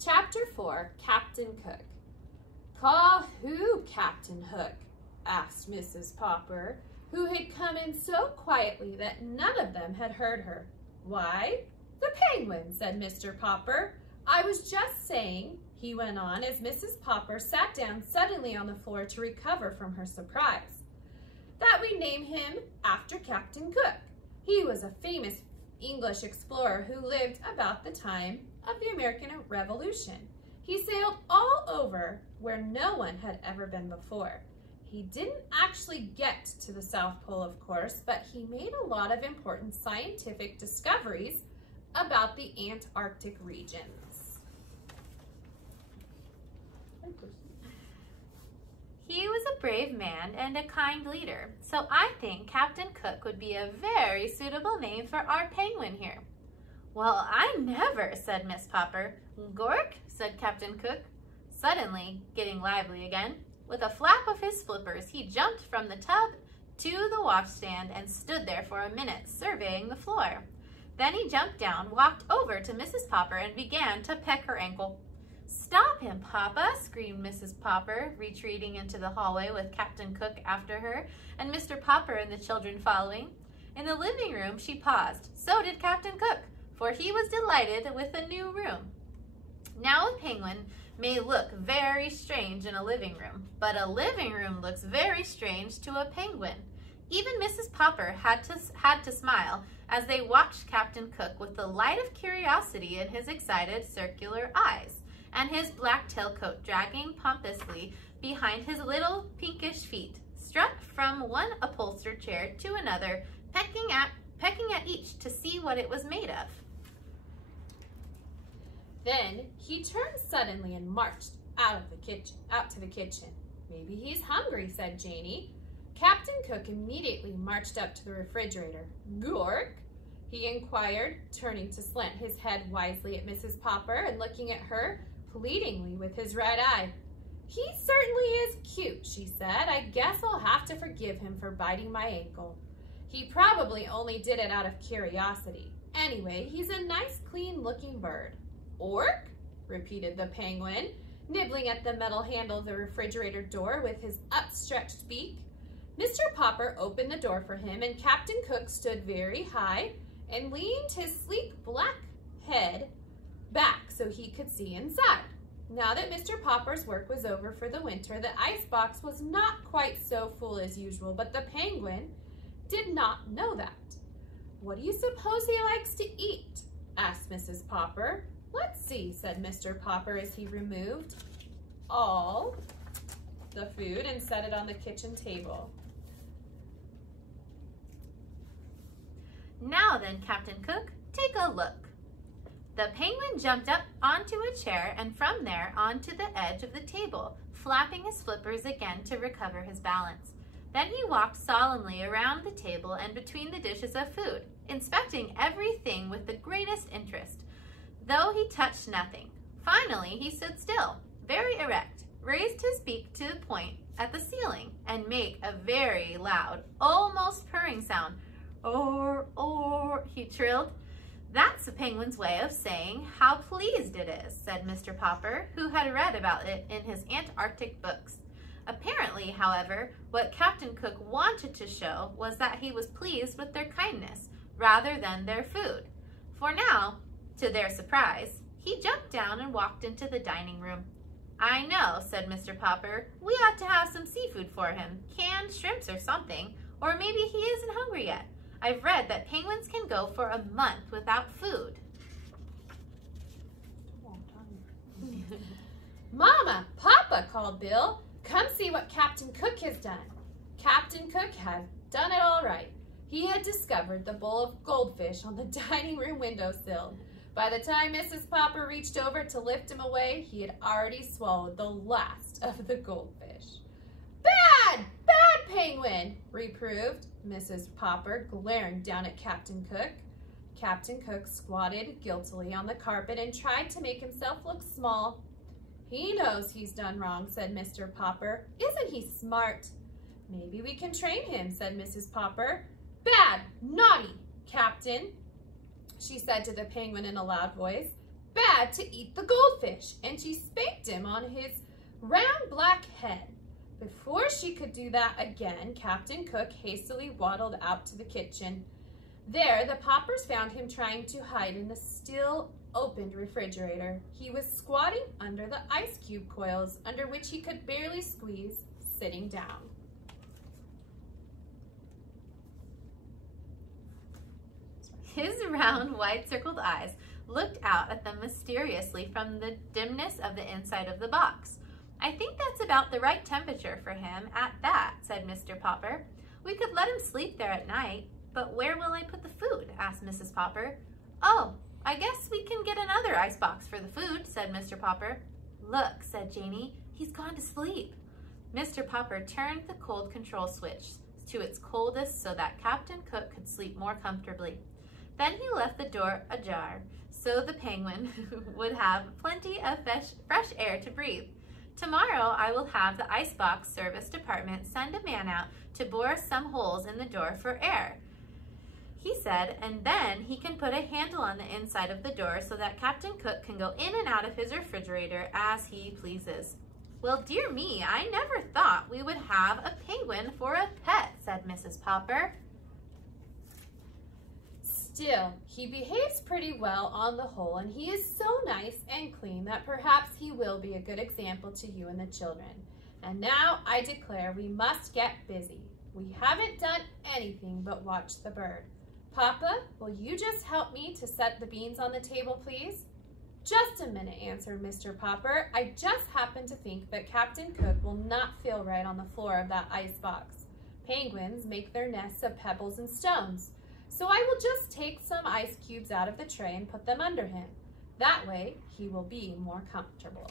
Chapter 4, Captain Cook. "Call who, Captain Hook?" asked Mrs. Popper, who had come in so quietly that none of them had heard her. "Why, the Penguin," said Mr. Popper. "I was just saying," he went on, as Mrs. Popper sat down suddenly on the floor to recover from her surprise, "that we name him after Captain Cook. He was a famous English explorer who lived about the time of the American Revolution. He sailed all over where no one had ever been before. He didn't actually get to the South Pole, of course, but he made a lot of important scientific discoveries about the Antarctic regions." He was a brave man and a kind leader, so I think Captain Cook would be a very suitable name for our penguin here. "Well, I never," said Miss Popper. "Gork," said Captain Cook, suddenly getting lively again. With a flap of his flippers, he jumped from the tub to the washstand and stood there for a minute, surveying the floor. Then he jumped down, walked over to Mrs. Popper, and began to peck her ankle. "Stop him, Papa," screamed Mrs. Popper, retreating into the hallway with Captain Cook after her, and Mr. Popper and the children following. In the living room, she paused. So did Captain Cook, for he was delighted with the new room. Now a penguin may look very strange in a living room, but a living room looks very strange to a penguin. Even Mrs. Popper had to smile as they watched Captain Cook with the light of curiosity in his excited circular eyes, and his black tailcoat dragging pompously behind his little pinkish feet, struck from one upholstered chair to another, pecking at each to see what it was made of. Then he turned suddenly and marched out to the kitchen. "Maybe he's hungry," said Janey. Captain Cook immediately marched up to the refrigerator. "Gork?" he inquired, turning to slant his head wisely at Mrs. Popper and looking at her pleadingly with his red eye. "He certainly is cute," she said. "I guess I'll have to forgive him for biting my ankle. He probably only did it out of curiosity. Anyway, he's a nice, clean-looking bird." "Ork?" repeated the penguin, nibbling at the metal handle of the refrigerator door with his upstretched beak. Mr. Popper opened the door for him, and Captain Cook stood very high and leaned his sleek black head back so he could see inside. Now that Mr. Popper's work was over for the winter, the icebox was not quite so full as usual, but the penguin did not know that. "What do you suppose he likes to eat?" asked Mrs. Popper. "Let's see," said Mr. Popper as he removed all the food and set it on the kitchen table. "Now then, Captain Cook, take a look." The penguin jumped up onto a chair and from there onto the edge of the table, flapping his flippers again to recover his balance. Then he walked solemnly around the table and between the dishes of food, inspecting everything with the greatest interest, though he touched nothing. Finally, he stood still, very erect, raised his beak to point at the ceiling, and made a very loud, almost purring sound. "Or," he trilled. "That's a penguin's way of saying how pleased it is," said Mr. Popper, who had read about it in his Antarctic books. Apparently, however, what Captain Cook wanted to show was that he was pleased with their kindness rather than their food. For now, to their surprise, he jumped down and walked into the dining room. "I know," said Mr. Popper. "We ought to have some seafood for him, canned shrimps or something, or maybe he isn't hungry yet. I've read that penguins can go for a month without food." "Mama, Papa," called Bill. "Come see what Captain Cook has done." Captain Cook had done it all right. He had discovered the bowl of goldfish on the dining room windowsill. By the time Mrs. Popper reached over to lift him away, he had already swallowed the last of the goldfish. "Bad! Bad penguin!" reproved Mrs. Popper, glaring down at Captain Cook. Captain Cook squatted guiltily on the carpet and tried to make himself look small. "He knows he's done wrong," said Mr. Popper. "Isn't he smart?" "Maybe we can train him," said Mrs. Popper. "Bad! Naughty! Captain," she said to the penguin in a loud voice. bad to eat the goldfish, and she spanked him on his round black head. Before she could do that again, Captain Cook hastily waddled out to the kitchen. There, the Poppers found him trying to hide in the still opened refrigerator. He was squatting under the ice cube coils, under which he could barely squeeze, sitting down. His round, wide-circled eyes looked out at them mysteriously from the dimness of the inside of the box. "I think that's about the right temperature for him at that," said Mr. Popper. "We could let him sleep there at night, but where will I put the food?" asked Mrs. Popper. "Oh, I guess we can get another icebox for the food," said Mr. Popper. "Look," said Janie, "he's gone to sleep." Mr. Popper turned the cold control switch to its coldest so that Captain Cook could sleep more comfortably. Then he left the door ajar so the penguin would have plenty of fresh air to breathe. "Tomorrow I will have the icebox service department send a man out to bore some holes in the door for air," he said, "and then he can put a handle on the inside of the door so that Captain Cook can go in and out of his refrigerator as he pleases." "Well, dear me, I never thought we would have a penguin for a pet," said Mrs. Popper. "Still, he behaves pretty well on the whole, and he is so nice and clean that perhaps he will be a good example to you and the children. And now I declare we must get busy. We haven't done anything but watch the bird. Papa, will you just help me to set the beans on the table, please?" "Just a minute," answered Mr. Popper. "I just happen to think that Captain Cook will not feel right on the floor of that icebox. Penguins make their nests of pebbles and stones. So I will just take some ice cubes out of the tray and put them under him. That way, he will be more comfortable."